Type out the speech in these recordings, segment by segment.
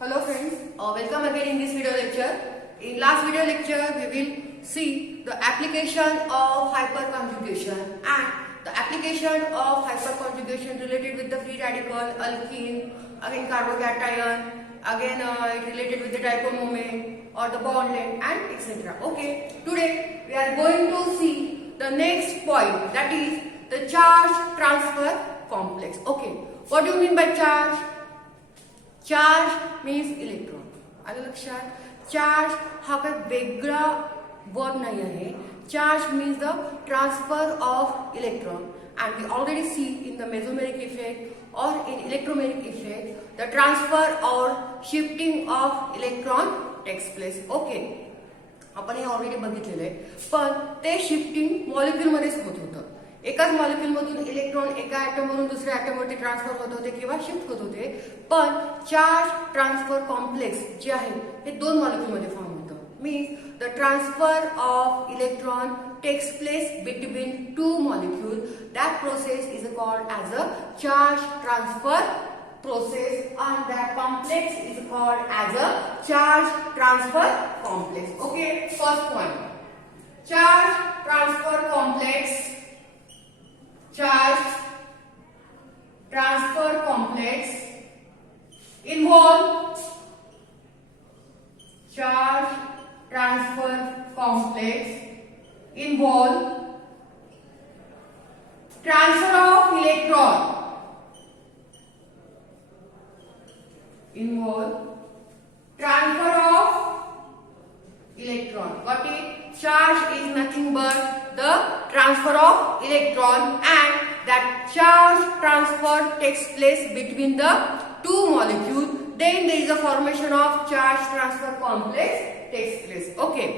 Hello friends, welcome again in this video lecture. In last video lecture we will see the application of hyperconjugation and the application of hyperconjugation related with the free radical, alkene, again carbocation, again related with the dipole moment or the bond length and etc. Okay, today we are going to see the next point, that is the charge transfer complex. Okay, what do you mean by charge? Charge means electron. आलं लक्षात? Charge हा काही वेगळा word नाही आहे. Charge means the transfer of electron and we already see in the mesomeric effect or in electromeric effect the transfer or shifting of electron takes place. Okay, आपण हे already बघितलेलं आहे, पण ते शिफ्टिंग मॉलिक्यूल मध्येच होत होतं. एकाच मॉलिक्यूल मधून इलेक्ट्रॉन एका ऍटम मधून दुसऱ्या ऍटम वरती ट्रान्सफर होत होते किंवा शिफ्ट होत होते. पण चार्ज ट्रान्सफर कॉम्प्लेक्स जे आहे हे दोन मॉलिक्यूल मध्ये फॉर्म होतं. Means the transfer of electron takes place between two molecule. That process is called as a charge transfer process and that complex is called as a charge transfer complex. Okay, first point, charge transfer complex. Charge transfer complex involve charge transfer complex involve transfer of electron. Involve transfer of electron. Got it? Charge is nothing but the transfer of electron, and that charge transfer takes place between the two molecules. Then there is a formation of charge transfer complex takes place. Okay.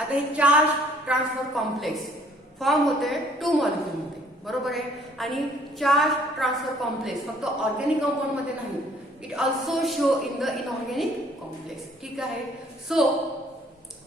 आता हे charge transfer complex form होते two molecule मध्ये, बरोबर आहे. आणि charge transfer complex फक्त organic compound मध्ये नाही, it also show in the inorganic complex. ठीक आहे. सो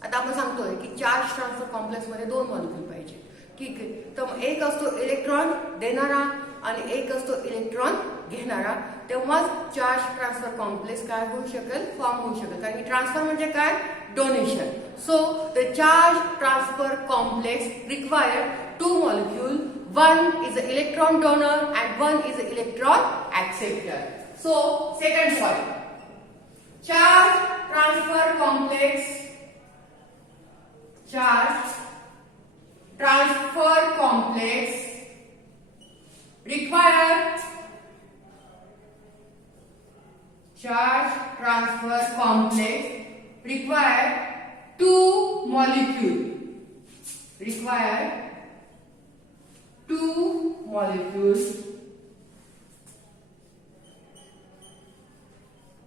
आता आपण सांगतोय की चार्ज ट्रान्सफर कॉम्प्लेक्स मध्ये दोन मॉलिक्यूल पाहिजे. ठीक आहे. तर एक असतो इलेक्ट्रॉन देणारा आणि एक असतो इलेक्ट्रॉन घेणारा. तेव्हाच चार्ज ट्रान्सफर कॉम्प्लेक्स काय होऊ शकेल, फॉर्म होऊ शकेल. कारण की ट्रान्सफर म्हणजे काय, donation. So the charge transfer complex require two molecule. One is the electron donor and one is the electron acceptor. So, second point, charge transfer complex. Charge transfer complex require charge transfer complex require two molecule. Require two molecules.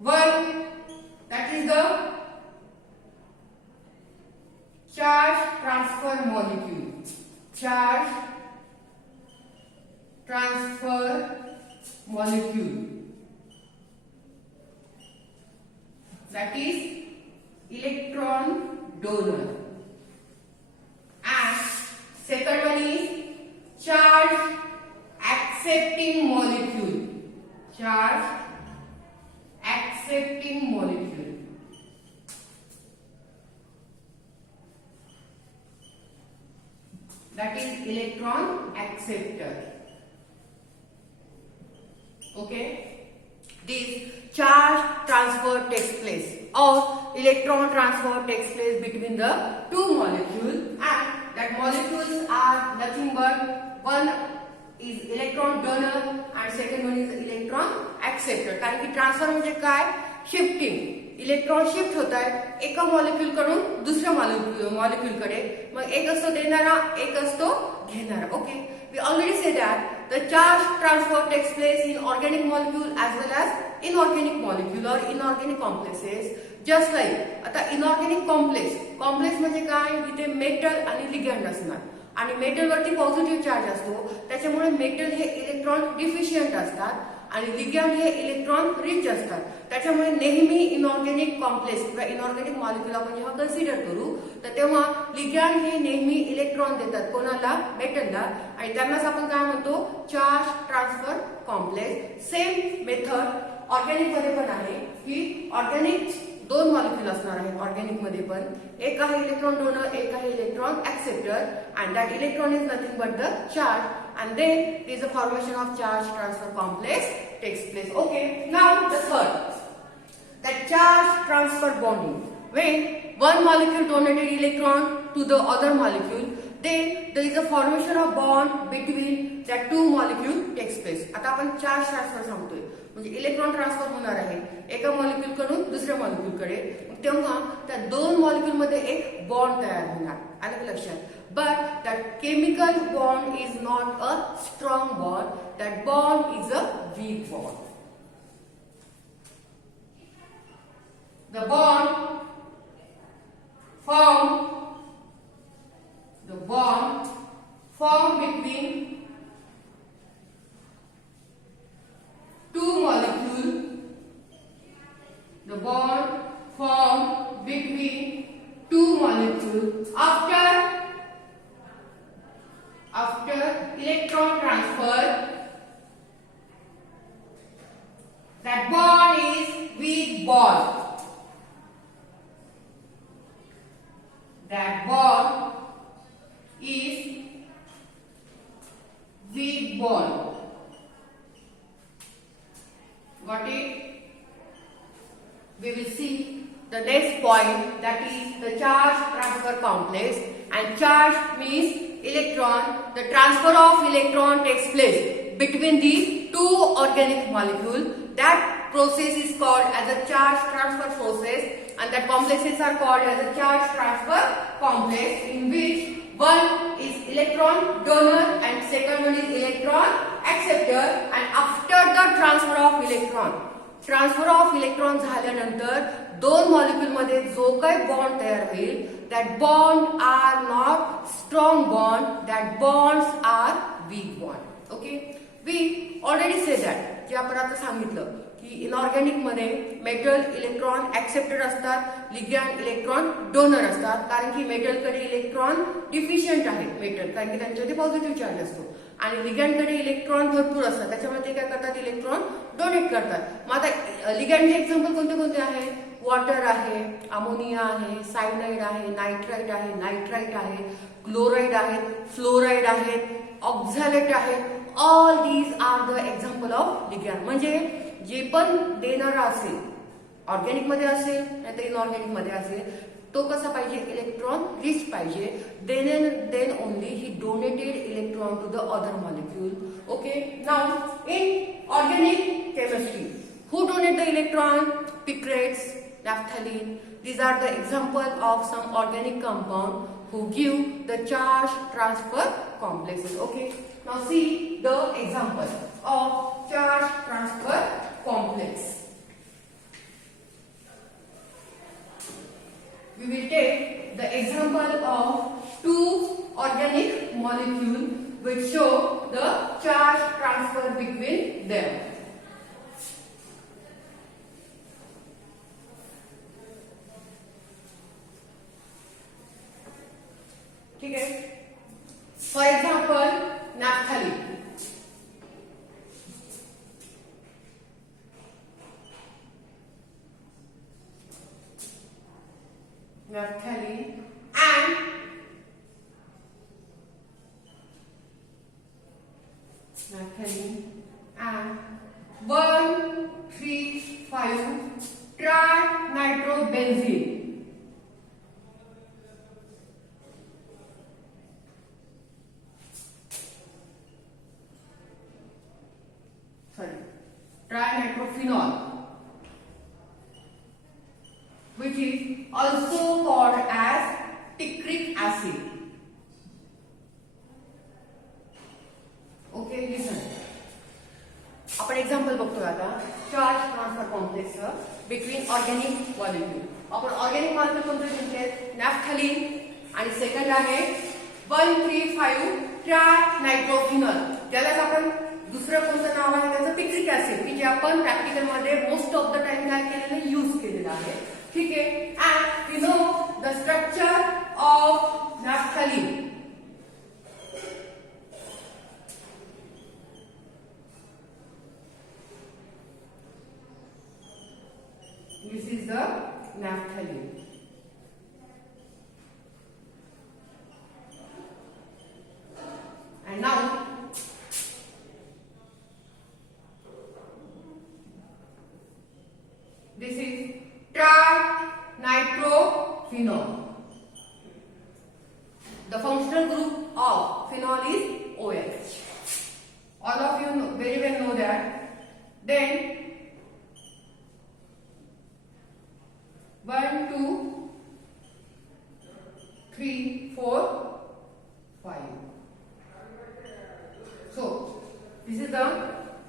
One, that is the charge transfer molecule. Charge transfer molecule, that is electron donor. And second one is charge accepting molecule. Charge accepting molecule. That is electron acceptor. Okay. This charge transfer takes place or electron transfer takes place between the two molecules, and that molecules are nothing but one is electron donor and second one is electron acceptor. कारण की transfer म्हणजे काय, shifting. Electron shift होत आहेत एका molecule कडून दुसऱ्या molecule कडे. मग एक असतो देणारा, एक असतो घेणारा. Okay, we already say that the charge transfer takes place in organic molecule as well as inorganic molecule और इनऑर्गॅनिक कॉम्प्लेक्सेस. जस्ट लाईक आता इनऑर्गॅनिक कॉम्प्लेक्स म्हणजे काय, तिथे मेटल आणि लिगॅंड असणार आणि मेटल वरती पॉझिटिव्ह चार्ज असतो. त्याच्यामुळे मेटल हे इलेक्ट्रॉन डिफिशियंट असतात आणि लिगॅंड हे इलेक्ट्रॉन रिच असतात. त्याच्यामुळे नेहमी इनऑर्गॅनिक कॉम्प्लेक्स किंवा इनऑर्गॅनिक मॉलिक्यूल आपण जेव्हा कन्सिडर करू तर तेव्हा लिगॅंड हे नेहमी इलेक्ट्रॉन देतात कोणाला, मेटलला, आणि त्यांनाच आपण काय म्हणतो, charge transfer complex. Same method organic मध्ये पण आहे की ऑर्गॅनिक दोन मॉलिक्यूल असणार आहे ऑर्गॅनिक मध्ये पण. एक आहे इलेक्ट्रॉन डोनर, एक आहे electron acceptor, and that electron is nothing but the charge, and then there is a formation of charge transfer complex takes place. Okay, now the third, that charge transfer bonding. When one molecule donated electron to the other molecule, then there is a formation of bond between that two molecule takes place. आता आपण charge transfer सांगतोय, म्हणजे electron transfer होणार आहे एका molecule कडून दुसऱ्या molecule कडे, तेव्हा त्या दोन मॉलिक्यूल मध्ये एक बॉन्ड तयार होणार. आलं लक्षात? But that chemical bond is not a strong bond. That bond is a weak bond. The bond formed between two molecules. The bond formed between two molecules after electron transfer. That bond is weak bond. That bond is weak bond. Got it? We will see the next point, that is the charge transfer complex. And charge means electron. The transfer of electron takes place between the two organic molecules. That process is called as a charge transfer process, and that complexes are called as a charge transfer complex, in which one is electron donor and second one is electron acceptor. And after the transfer of electron झाल्यानंतर दोन molecule मध्ये जो काही bond तयार होईल, that bond are not strong bond, that bonds are weak bond. Okay, we already said that, जे आपण आता सांगितलं की इनऑर्गॅनिक मध्ये मेटल इलेक्ट्रॉन ऍक्सेप्टेड असतात, लिगॅंड इलेक्ट्रॉन डोनर असतात, कारण की मेटलकडे इलेक्ट्रॉन डिफिशियंट आहे मेटल, कारण की त्यांच्यामध्ये पॉझिटिव्ह चार्ज असतो, आणि लिगॅंडकडे इलेक्ट्रॉन भरपूर असतात, त्याच्यामुळे ते काय करतात, इलेक्ट्रॉन डोनेट करतात. मग आता लिगॅंडचे एक्झाम्पल कोणते कोणते आहे? वॉटर आहे, अमोनिया आहे, सायनाइड आहे, नायट्राइट आहे, नायट्राइट आहे, क्लोराइड आहे, फ्लोराइड आहे, ऑक्झॅलेट आहे. All these are the example of ligand. म्हणजे जे पण देणारा असेल, ऑर्गॅनिक मध्ये असेल नाही तर इनऑर्गॅनिक मध्ये असेल, तो कसा पाहिजे, इलेक्ट्रॉन रिच पाहिजे. Then only he donated electron to the other molecule. Okay, now in organic chemistry, who donate the electron? Picrates, naphthalene. These are the example of some organic compound who give the charge transfer complexes. Okay, now see the example of charge transfer complex. We will take the example of two organic molecules which show the charge transfer between them. ठीक है, for example naphthalene. Naphthalene and naphthalene and 1,3,5 trinitrobenzene. Trinitrophenol, which is also called as picric acid. Okay, listen. आपण example बघतोय आता charge transfer complex between organic molecule. आपण organic molecule कोणते घेतले? Naphthalene, आणि second आहे 1,3,5 ट्रायनायट्रोफिनॉल. त्यालाच आपण दुसरं कोणतं नाव आहे त्याचं पिक्रिक ऍसिड, की जे आपण प्रॅक्टिकल मध्ये मोस्ट ऑफ द टाइम काय केलेलं, यूज केलेलं आहे. ठीक आहे, and we know the structure of naphthalene. This is the naphthalene. And now this is trinitrophenol. The functional group of phenol is OH. All of you very well know that. Then 1, 2, 3, 4, 5. So this is the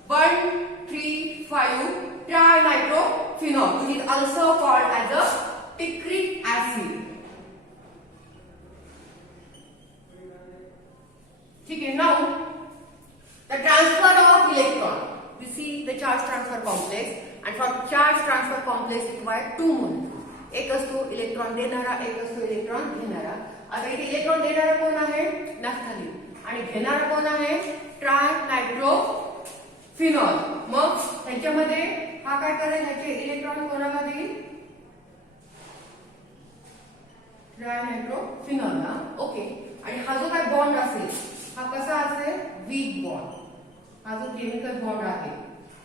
1, 3, 5 trinitrophenol, which is also called as a picric acid. Okay, now the transfer of electron. You see the charge transfer complex, and for charge transfer complex require two molecules. एक असतो electron देणारा, एक असतो electron घेणारा. आता इथे electron देणारा कोण आहे? नॅफ्थॅलिन. आणि घेणारा कोण आहे? ट्रायनायट्रोफिनॉल. मग त्यांच्यामध्ये हा काय करेल? ह्याचे इलेक्ट्रॉन कोणाला देईल? ट्रायनायट्रोफिनॉलला. ओके. आणि हा जो काय बॉन्ड असेल हा कसा असेल? Weak bond. हा जो केमिकल बॉन्ड आहे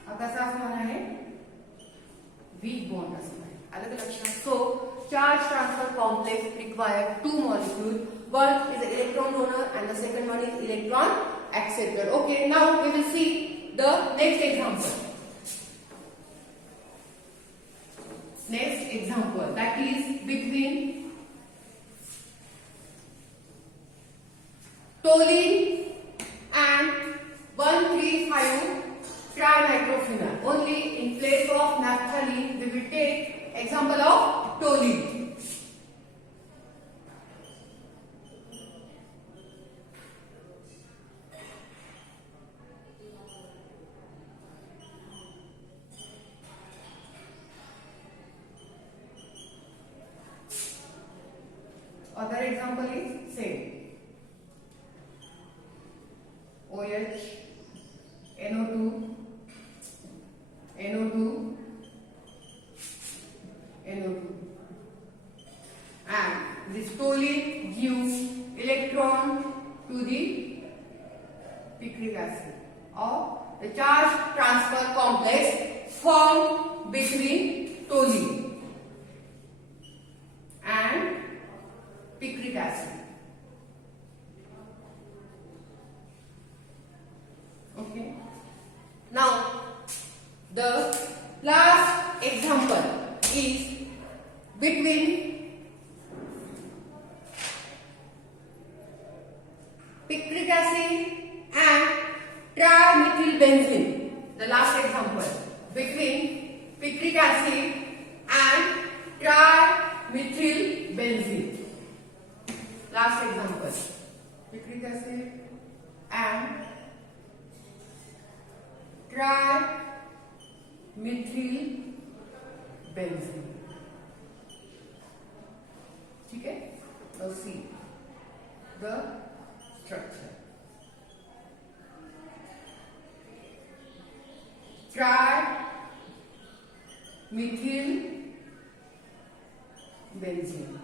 हा कसा असणार आहे? वीक बॉन्ड असणार. अलग लक्षात. So charge transfer complex require two molecules. One is the electron donor and the second one is electron acceptor. Okay, now we will see the next example. Next example, that is between toluene and 1,3,5 trinitrophenol. Only in place of naphthalene we will take example of toluene. Other example is same. OH, NO2, NO2, NO2, and this toluene gives electron to the picric acid, or the charge transfer complex formed between toluene and picric acid. Okay. Now the last example is between picric acid and trimethylbenzene. The last example between picric acid and trimethylbenzene. Last example, picric acid and trimethylbenzene. ठीक है? Now see the structure. Trimethylbenzene.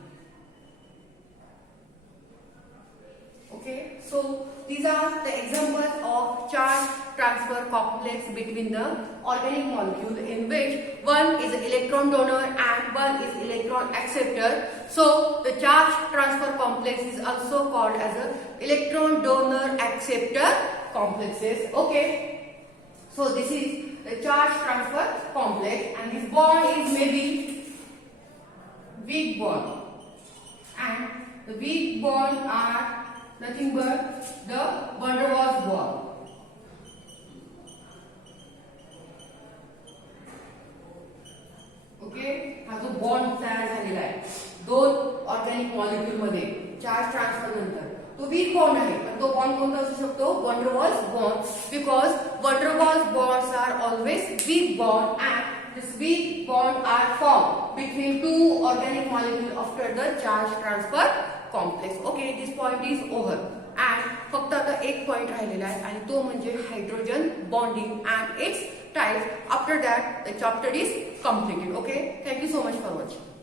Okay, so these are the examples of charge transfer complex between the organic molecule, in which one is an electron donor and one is electron acceptor. So the charge transfer complex is also called as a electron donor acceptor complexes. Okay, so this is the charge transfer complex, and this bond is maybe weak bond, and the weak bond are nothing but the van der Waals bond. Okay, हा जो bond तयार झालेला आहे दोन organic molecule मध्ये charge transfer नंतर, तो weak bond आहे. पण तो बॉन्ड कोणता असू शकतो? van der Waals bond, because van der Waals bonds are always weak bond, and this weak bond are formed between two organic molecules after the charge transfer complex. Okay, this point is over. And फक्त आता एक point राहिलेला आहे, आणि तो म्हणजे hydrogen bonding and it's types. After that, the chapter is completed. Okay. Thank you so much for watching.